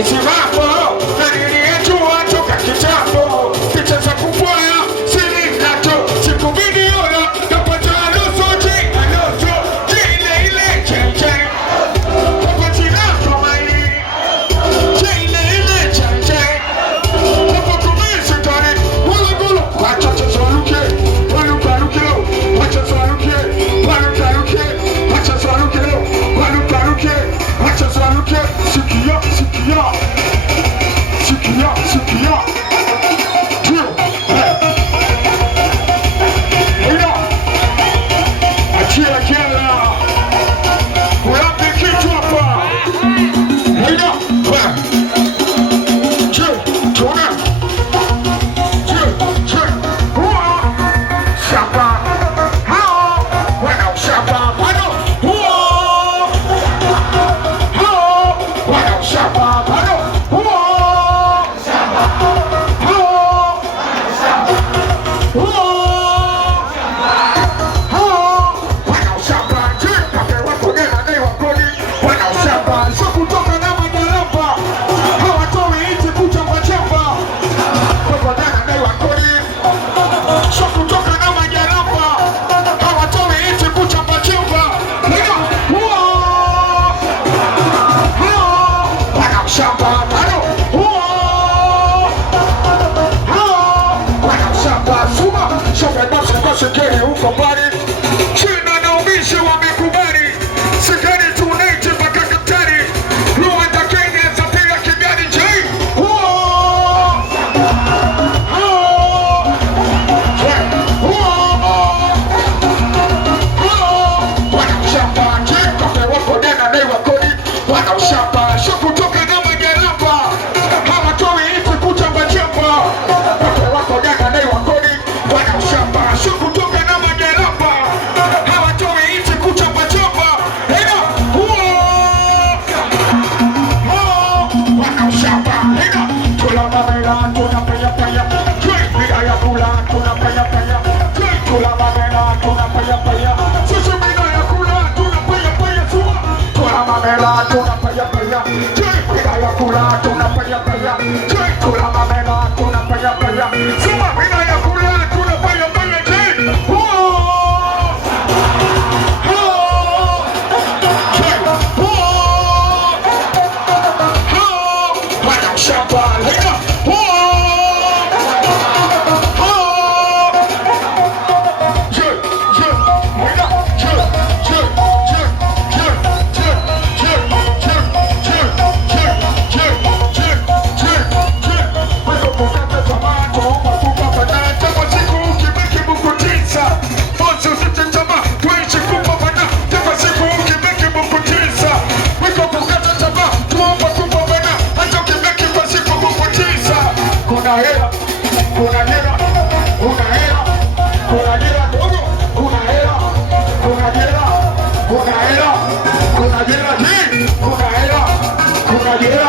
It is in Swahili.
Isimamo na niliyejua toka kitambo, picha za kupoya siri nato siku miliona napata nusu ile ile cheche kwa jina kama hili ile ile cheche kwa kumisi tani wala gulu wacha tsaruke wacha tsaruke wacha tsaruke sikia Sekere uko mbali, China na ubishi wamekubali, Sekere tunaiti mpaka daktari, Rwanda Kenya zapiga kigani jai. Wanaushamba kafe wako dena na wakodi, wanaushamba shoku toka na mageramba, hawatoi iti kuchamba chamba, kafe wako dena na wakodi, wanaushamba shoku toka na mageramba, hawatoi iti kuchamba chamba. Hena wanaushamba hena tulamamela tunapaya paya, bila ya kula tunapaya paya, tulamamela tunapaya paya, sisi bila ya kula tunapaya paya, tulamamela tunapaya paya, bila ya kula tunapaya paya, tulamamela tunapaya paya, sima bila ya kula tunapaya paya. Kuna hela